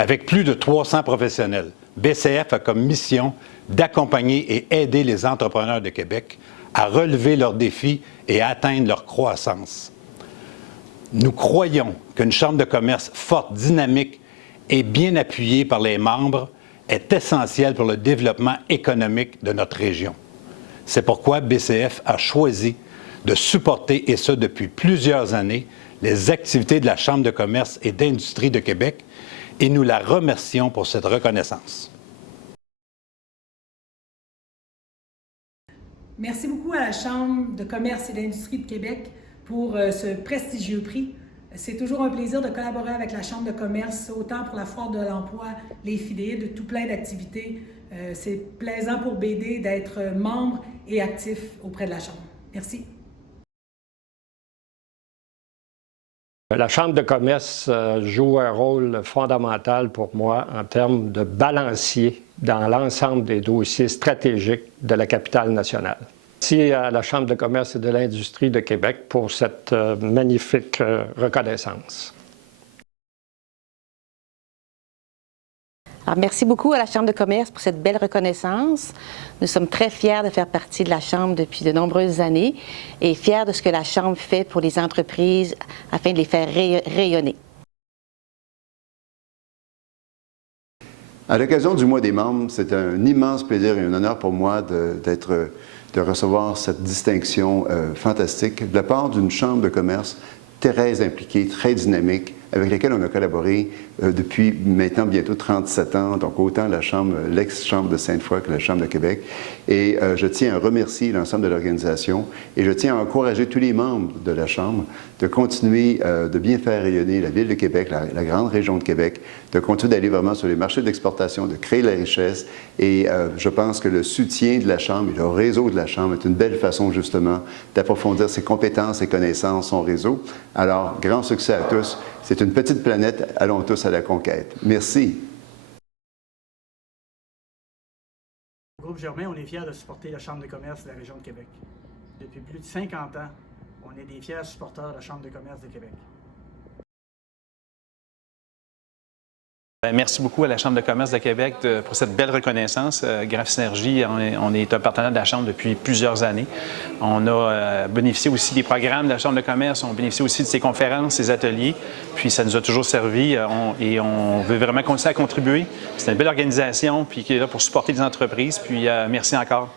Avec plus de 300 professionnels, BCF a comme mission d'accompagner et aider les entrepreneurs de Québec à relever leurs défis et à atteindre leur croissance. Nous croyons qu'une chambre de commerce forte, dynamique et bien appuyée par les membres est essentielle pour le développement économique de notre région. C'est pourquoi BCF a choisi de supporter, et ce depuis plusieurs années, les activités de la Chambre de commerce et d'industrie de Québec, et nous la remercions pour cette reconnaissance. Merci beaucoup à la Chambre de commerce et d'industrie de Québec pour ce prestigieux prix. C'est toujours un plaisir de collaborer avec la Chambre de commerce, autant pour la Foire de l'emploi, les FIDE, de tout plein d'activités. C'est plaisant pour BD d'être membre et actif auprès de la Chambre. Merci. La Chambre de commerce joue un rôle fondamental pour moi en termes de balancier dans l'ensemble des dossiers stratégiques de la capitale nationale. Merci à la Chambre de commerce et de l'industrie de Québec pour cette magnifique reconnaissance. Alors, merci beaucoup à la Chambre de commerce pour cette belle reconnaissance. Nous sommes très fiers de faire partie de la Chambre depuis de nombreuses années et fiers de ce que la Chambre fait pour les entreprises afin de les faire rayonner. À l'occasion du mois des membres, c'est un immense plaisir et un honneur pour moi de recevoir cette distinction fantastique de la part d'une chambre de commerce très impliquée, très dynamique, avec laquelle on a collaboré depuis maintenant bientôt 37 ans, donc autant la Chambre, l'ex-Chambre de Sainte-Foy que la Chambre de Québec. Et je tiens à remercier l'ensemble de l'organisation et je tiens à encourager tous les membres de la Chambre de continuer de bien faire rayonner la Ville de Québec, la grande région de Québec, de continuer d'aller vraiment sur les marchés d'exportation, de créer la richesse. Et je pense que le soutien de la Chambre et le réseau de la Chambre est une belle façon justement d'approfondir ses compétences, ses connaissances, son réseau. Alors, grand succès à tous. C'est une petite planète, allons tous à la conquête. Merci. Au groupe Germain, on est fiers de supporter la Chambre de commerce de la région de Québec. Depuis plus de 50 ans, on est des fiers supporters de la Chambre de commerce de Québec. Merci beaucoup à la Chambre de commerce de Québec pour cette belle reconnaissance. Graph Synergie, on est un partenaire de la Chambre depuis plusieurs années. On a bénéficié aussi des programmes de la Chambre de commerce, on bénéficie aussi de ses conférences, ses ateliers, puis ça nous a toujours servi et on veut vraiment continuer à contribuer. C'est une belle organisation puis qui est là pour supporter les entreprises, puis merci encore.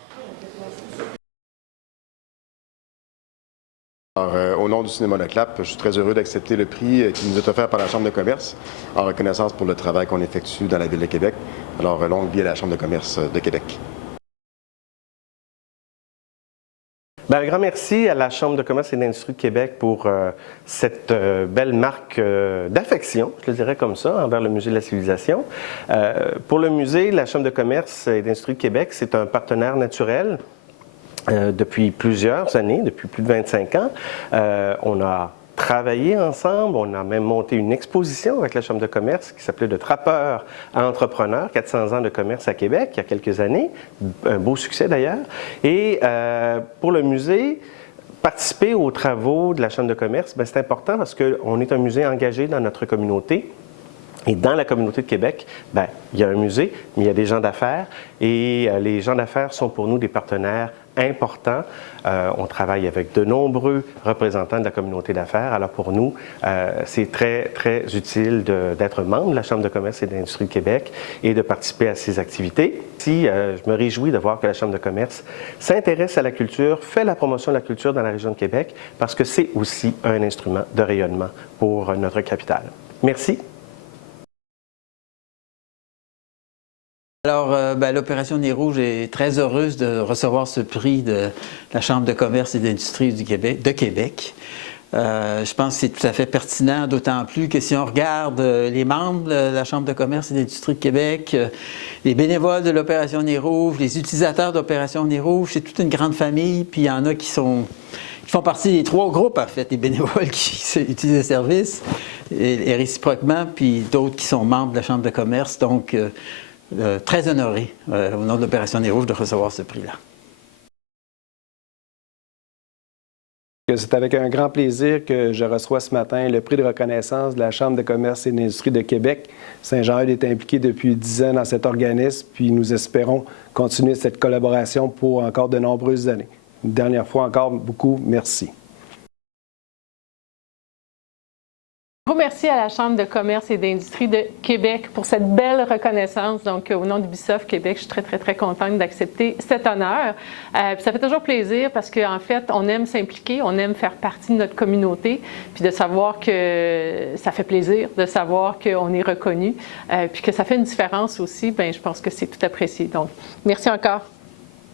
Alors, au nom du Cinéma Le Clap, je suis très heureux d'accepter le prix qui nous est offert par la Chambre de commerce en reconnaissance pour le travail qu'on effectue dans la Ville de Québec. Alors, longue vie à la Chambre de commerce de Québec. Bien, un grand merci à la Chambre de commerce et d'industrie de Québec pour cette belle marque d'affection, je le dirais comme ça, envers le Musée de la civilisation. Pour le musée, la Chambre de commerce et d'industrie de Québec, c'est un partenaire naturel. Depuis plusieurs années, depuis plus de 25 ans. On a travaillé ensemble, on a même monté une exposition avec la Chambre de commerce qui s'appelait « De trappeur à entrepreneur, 400 ans de commerce à Québec » il y a quelques années, un beau succès d'ailleurs. Et pour le musée, participer aux travaux de la Chambre de commerce, c'est important parce qu'on est un musée engagé dans notre communauté. Et dans la communauté de Québec, il y a un musée, mais il y a des gens d'affaires et les gens d'affaires sont pour nous des partenaires importants. On travaille avec de nombreux représentants de la communauté d'affaires. Alors pour nous, c'est très, très utile d'être membre de la Chambre de commerce et d'industrie de Québec et de participer à ces activités. Si je me réjouis de voir que la Chambre de commerce s'intéresse à la culture, fait la promotion de la culture dans la région de Québec, parce que c'est aussi un instrument de rayonnement pour notre capitale. Merci. Alors, l'Opération Nez Rouge est très heureuse de recevoir ce prix de la Chambre de commerce et d'industrie de Québec. Je pense que c'est tout à fait pertinent, d'autant plus que si on regarde les membres de la Chambre de commerce et d'industrie de Québec, les bénévoles de l'Opération Nez Rouge, les utilisateurs d'Opération Nez Rouge, c'est toute une grande famille, puis il y en a qui font partie des 3 groupes, en fait, les bénévoles qui utilisent le service, et réciproquement, puis d'autres qui sont membres de la Chambre de commerce. Donc, très honoré au nom de l'Opération Nez Rouge de recevoir ce prix-là. C'est avec un grand plaisir que je reçois ce matin le prix de reconnaissance de la Chambre de commerce et d'industrie de Québec. Saint-Jean-Eudes est impliqué depuis 10 ans dans cet organisme, puis nous espérons continuer cette collaboration pour encore de nombreuses années. Une dernière fois encore, beaucoup merci. Un gros merci à la Chambre de commerce et d'industrie de Québec pour cette belle reconnaissance. Donc, au nom d'Ubisoft Québec, je suis très, très, très contente d'accepter cet honneur. Puis ça fait toujours plaisir parce qu'en fait, on aime s'impliquer, on aime faire partie de notre communauté, puis de savoir que ça fait plaisir, de savoir qu'on est reconnu, puis que ça fait une différence aussi, bien, je pense que c'est tout apprécié. Donc, merci encore.